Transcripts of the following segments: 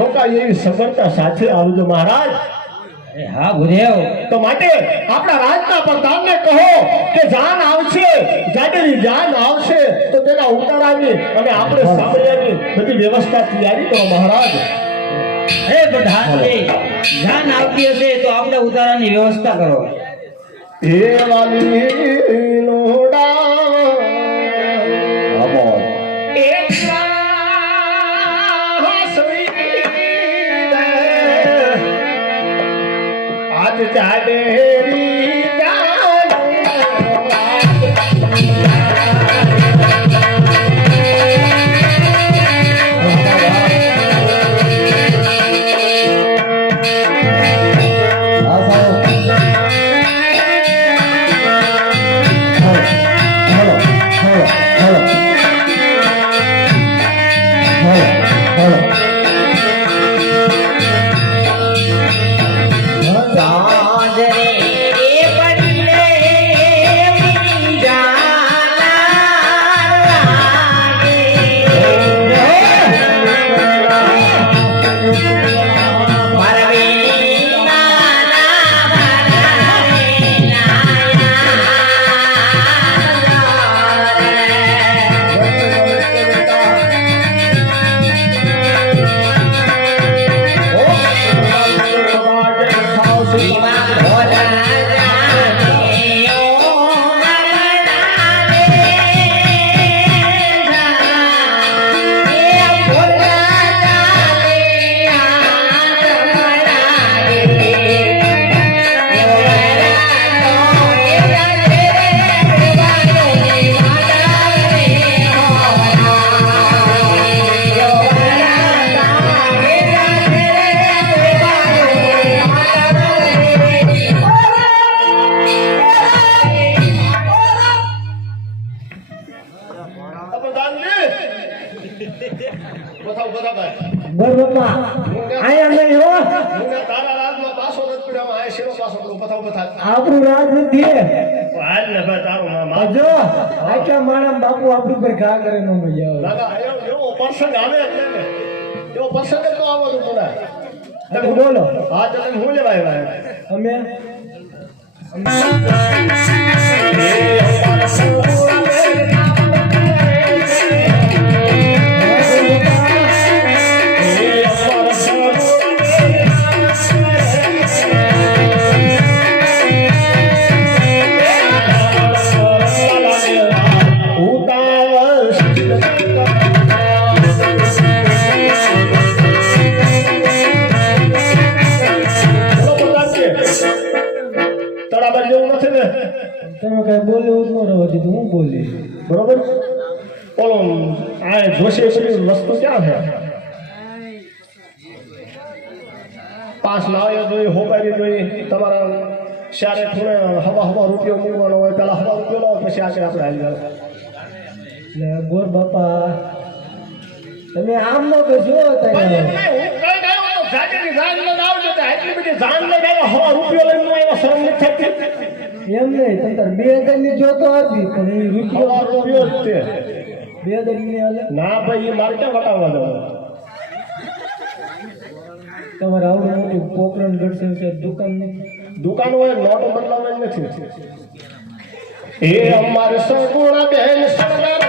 રોકાય એવી સગવડતા સાથે આવજો મહારાજ. હા ભૂદેવ તો માટે આપણા રાજના પ્રધાનને કહો કે જાન આવશે જાડેરી જાન આવશે તો તેના ઉતારાની અને આપણે સાંભળ્યાની બધી વ્યવસ્થા તૈયારી કરો મહારાજ. હે પ્રધાનજી જાન આવતી હશે તો આપણે ઉતારાની વ્યવસ્થા કરો. એ વાલી નોડા চালে આખા બાપુ આપણી પર ઘા કરે નો મજા આવે. એવો એવો પ્રસંગ આવે એટલે એવો પ્રસંગ તો આવવાનું પુના તમે બોલો. હા તમે હું લેવા આવ્યા અમે? તમે કઈ બોલ્યું જ ન રહો દીધું હું બોલી બરોબર ઓલો આ જોશે પેલી વસ્તુ ક્યાં છે? પાસ લાવ્યો જોઈએ હોપારી જોઈએ તમારા શારે ખૂણે હવા હવા રૂપિયો મૂકવાનો હોય, પેલા હવા રૂપિયો લાવો, પછી આગળ આપણે હાલી જાવ એટલે ગોર બાપા. તમે આમ નો નથી તારે એમ નહીં તમે બે હજારની જોતો હતી પણ એ રૂપિયો બે હજારની હાલે ના ભાઈ એ મારે ક્યાં વટાવવા જવાનું તમારે આવડું મોટું પોકરણ ઘડશે છે દુકાનની દુકાન હોય નોટ બદલાવવાની નથી. એ અમારે સગુણ બેન સરદાર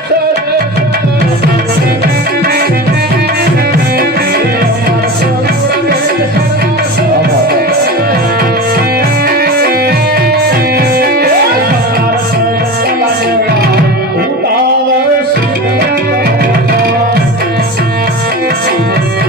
હા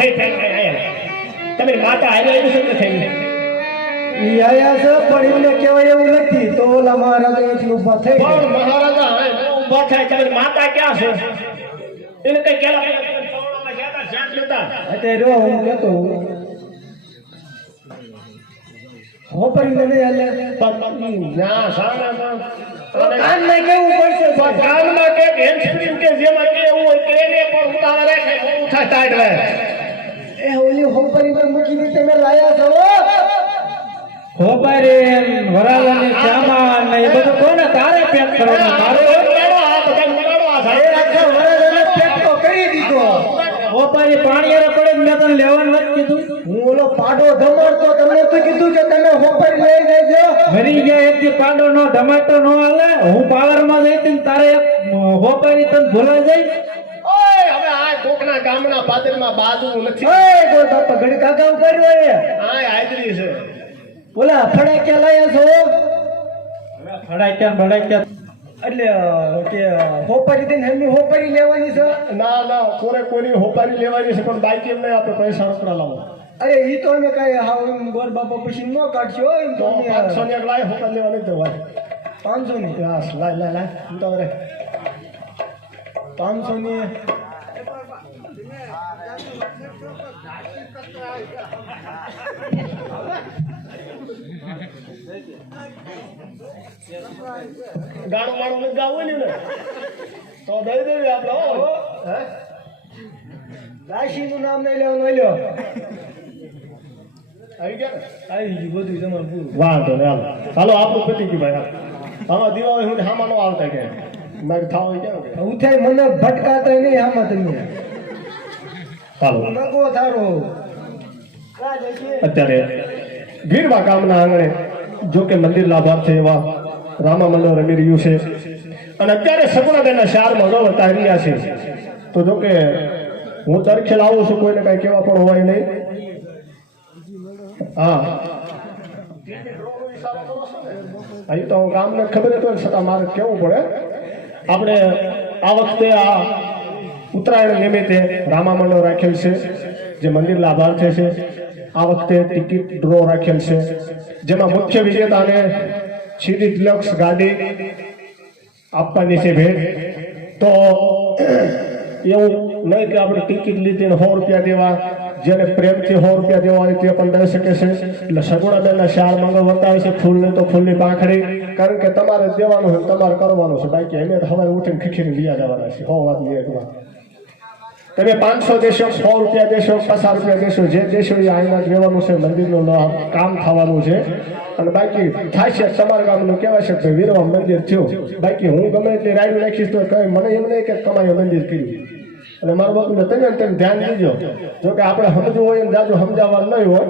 આયા તમે માતા હારે આવી છે ને? થઈ ઈ આયા છે પણ એમને કહેવાય એવું નથી. તો ઓલા મહારાજા ઊભા થઈ પણ મહારાજા? હવે ઊભા થાય ત્યારે માતા ક્યાં છે? એને કઈ કેલા. અત્યારે જો હું કહેતો ના, સાના ના. કાનમાં કેવું પડશે? પણ કાનમાં કે hands-free કે જેમાં કેવું હોય કે પણ ઉતાવળ રાખે, થાય ટાઈટ રહે. એ ઓલી પર મૂકીને તમે લાયા છો હોપરી વરાળાની સામાન ને એ બધું કોને તારે પેક કરવાનું કરી દીધો. ખોબારી પાણી હારે પડે મેં તને લેવાનું નથી કીધું. હું ઓલો પાડો ધમાડતો તમને તો કીધું કે તમે હોપરી લઈ જજો મરી ગયા એક પાડો નો ધમાટો નો હાલે. હું પાવરમાં જઈ તારે ખોબારી તને ભૂલાઈ જાય. ગામના પાદરમાં બાજવું નથી. ઓય કોઈ બાપા ઘડી કાકા એ આ હાજરી છે. ઓલા ફડાક્યા લાયા છો ફડાક્યા ફડાક્યા એટલે કે હોપરી દઈને એમની હોપારી લેવાની છે? ના ના કોરે કોઈની હોપારી લેવાની છે પણ બાઈક એમ નહીં આપણે પૈસા રોકડા લાવો. અરે એ તો અમે કઈ હાવ ગોર બાપા પછી ન કાઢશો તો તો પાંચસો ની લાય હોપારી લેવા નહીં જવાય પાંચસો ની હા લાય લાય લાય તો રહે. પાંચસો ની ગાણું માણું નથી ગાવું ને તો દઈ દેવી આપણે હો હે? રાશિ નું નામ નહીં લેવાનું લ્યો આવી ગયા ને? આવી ગયું બધું તમારું પૂરું. વાંધો ને હાલો. હાલો આપણું પતી ગયું ભાઈ આમાં દિવાળી હું હામાં નો આવતા કે? મારે થાવ ક્યાં ઉઠાઈ મને ભટકાતા નહીં આમાં તમે. હાલો. નગો થારો. અત્યારે ગીરવા ગામના આંગણે જો કે મંદિર લાભાર્થે એવા રામા મંડળ રમી રહ્યું છે. અને અત્યારે સગુણાબેનના શારમાં ગૌ તારી રહ્યા છે, તો જો કે હું તરખે લાવું છું, કોઈને કઈ કેવા પણ હોય નહીં. હા. અહીં તો ગામને ખબર જ છતાં મારે કેવું પડે. આપણે આ વખતે આ ઉત્તરાયણ નિમિત્તે રામા મંડળ રાખેલ છે, જે મંદિર લાભાર્થે છે. આ વખતે ટિકિટ ડ્રો રાખેલ છે. જેમાં મુખ્ય વિજેતાને સીધી ડિલક્સ ગાડી આપવાની છે ભેટ. તો એવું નહીં કે આપણે ટિકિટ લીધીને સો રૂપિયા દેવા, જેને પ્રેમથી સો રૂપિયા દેવા હોય તે પણ દઈ શકે છે. એટલે સગુણાબેનના શાર મંગળ વર્તાવે છે, ફૂલને તો ફૂલની પાંખડી. કારણ કે તમારે દેવાનું છે તમારે કરવાનું છે. બાકી એને હવે ઉઠીને ખીખીને લીયા જવાના છે હો વાત એકમાં તમે પાંચસો દેશો, સો રૂપિયા દેશો, પચાસ રૂપિયા દેશો, જે દેશો એ આઈના જ રહેવાનું છે, મંદિરનું કામ થવાનું છે. અને બાકી થાય છે તમારા ગામનું, કહેવાય છે કે વીરવા મંદિર થયું. બાકી હું ગમે તે રાયડું રાખીશ તો કઈ મને એમ નહીં કે કમાઈ મંદિર કર્યું. અને મારું બાપુને તમે તમે ધ્યાન દીજો. જો કે આપણે સમજવું હોય એમ જાજુ સમજાવવા નહીં હોય.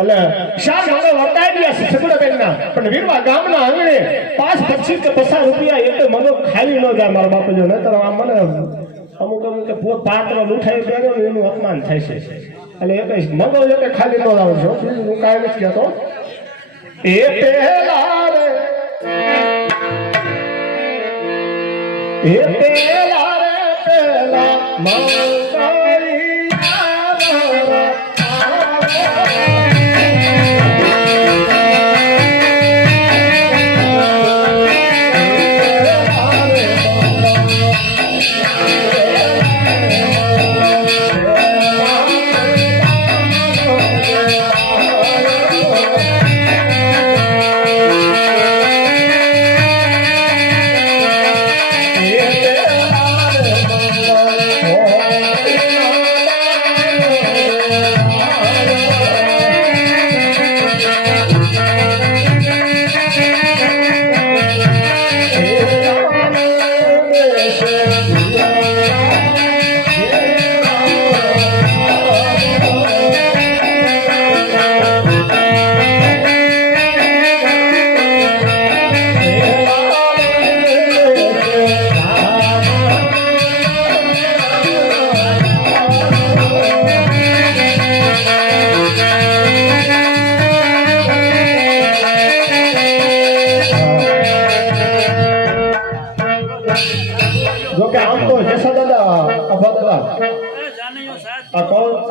એટલે શાક હવે વર્તાઈ ગયા છે પણ વીરવા ગામના આંગણે પાંચ, પચીસ કે પચાસ રૂપિયા એટલે મને ખાલી ન જાય મારા બાપુ જો તો આમ મને અમુક અમુક પોત પાત્ર લૂંઠાઈ ને એનું અપમાન થાય છે. એટલે એ કઈ મગો એ ખાલી નો લાવું છો હું. કાંઈ નથી કહેતો એ પહેલા રે. એ પહેલા રે પહેલા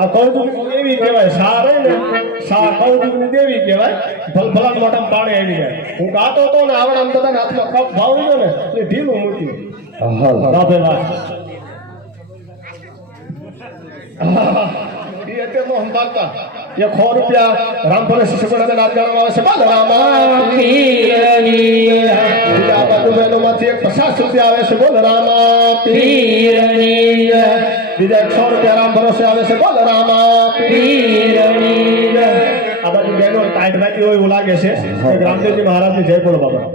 આ કૌ આ કૌતુકની દેવી કહેવાય. સા રહી ને સા કૌતુકની દેવી કહેવાય. ભલ પાણી આવી જાય. હું ગાતો હતો ને આવડામ આમ તને હાથમાં કપ ભાવી ગયો ને એટલે ઢીલું મૂક્યું. રાધે રાધ. એ અત્યારે સંભાળતા. એ ખો રૂપિયા નાથ ગાવામાં આવે છે. બાલરામા આ બાજુ બહેનોમાંથી એક પચાસ રૂપિયા આવે છે. બોલ રામા. બીજા એક રૂપિયા રામ ભરોસે આવે છે. બોલ રામા આ બાજુ બહેનો ટાઈટ રાખી હોય એવું લાગે છે. રામદેવજી મહારાજની જય બોલો બાબા.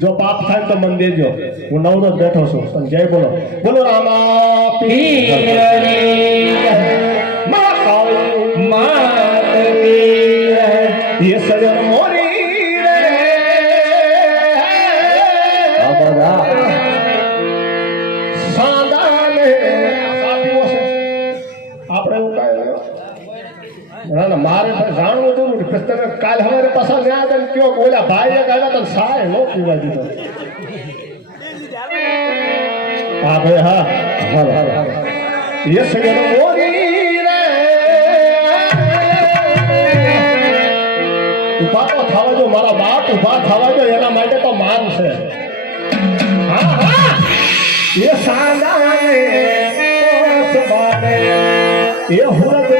જો પાપ થાય તો મન દેજો હું નવરો જ બેઠો છું. પણ જય બોલો. બોલો રામા ये ના મારે જાણવું હતું કે કાલ હવે પસાર ગયા હતા કયો ઓલા ભાઈ એ કાઢા તો સાય ઊભા તો થવા જો મારા બાપ ઊભા થવા જો એના માટે તો માન છે. હા એ હુરદ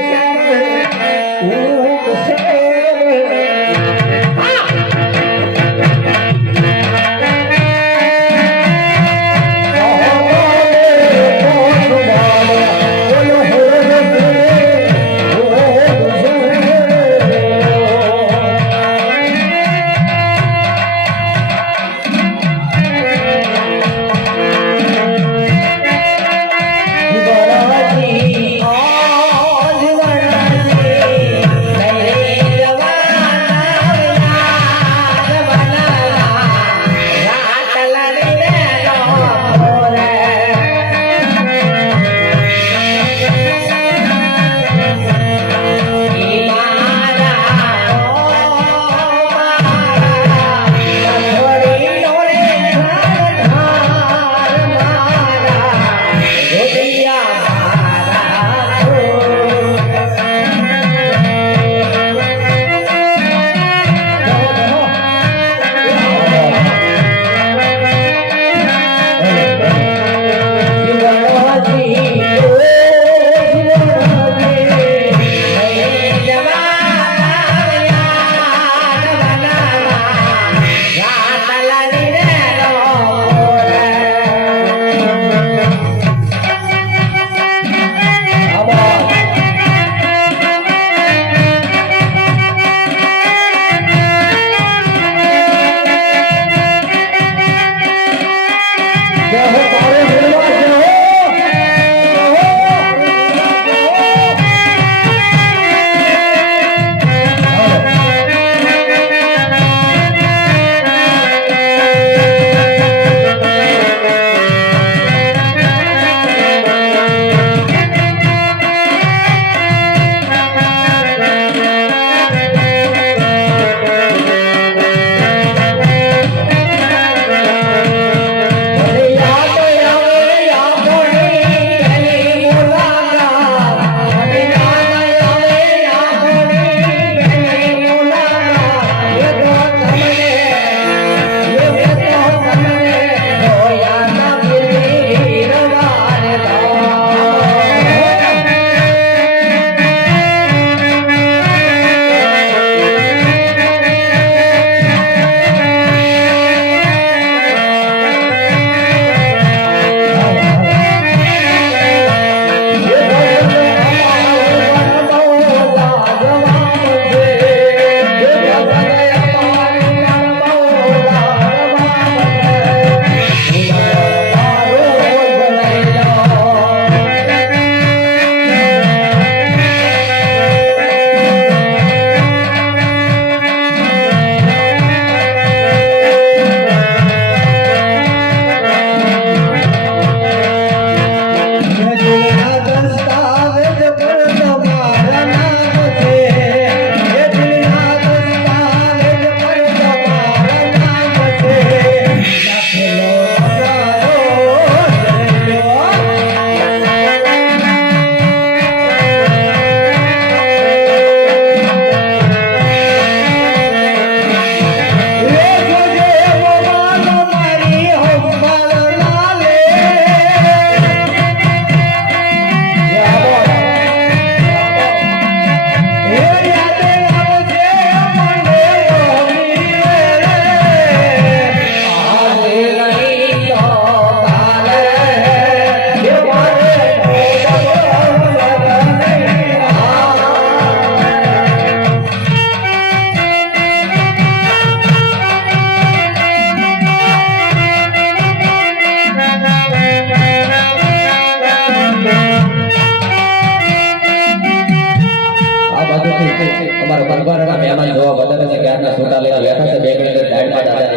છે. બે મિનિટ સાઈડમાં દાદાને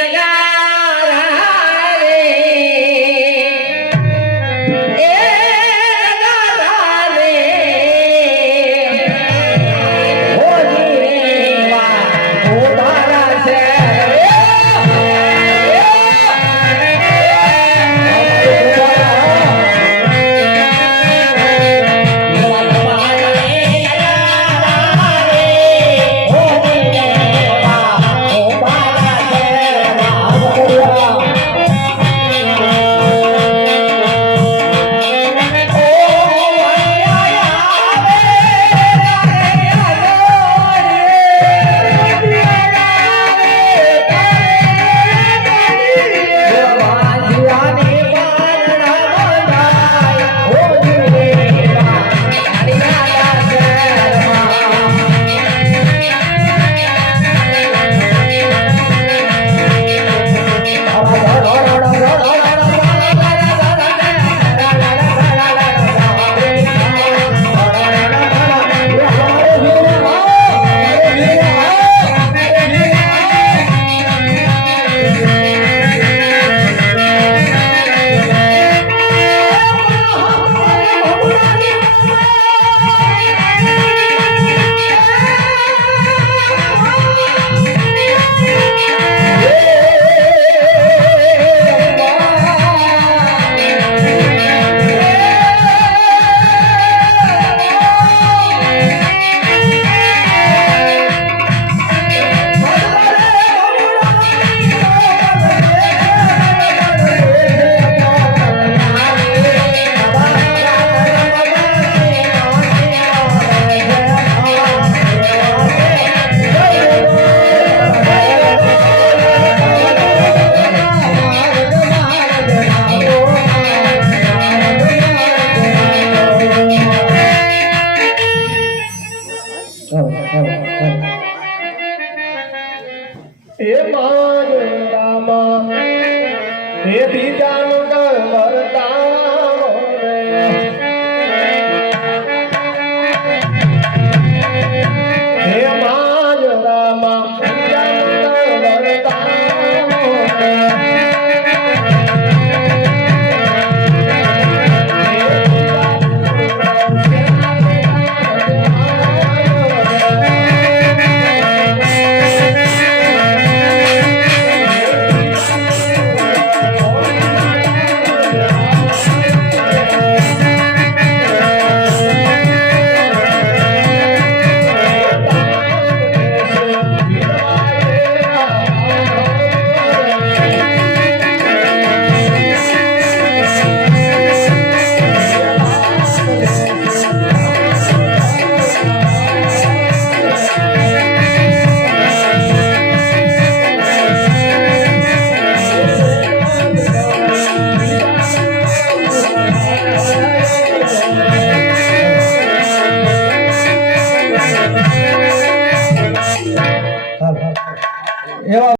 કરવા એ બીજાનું વર્તાવો રે.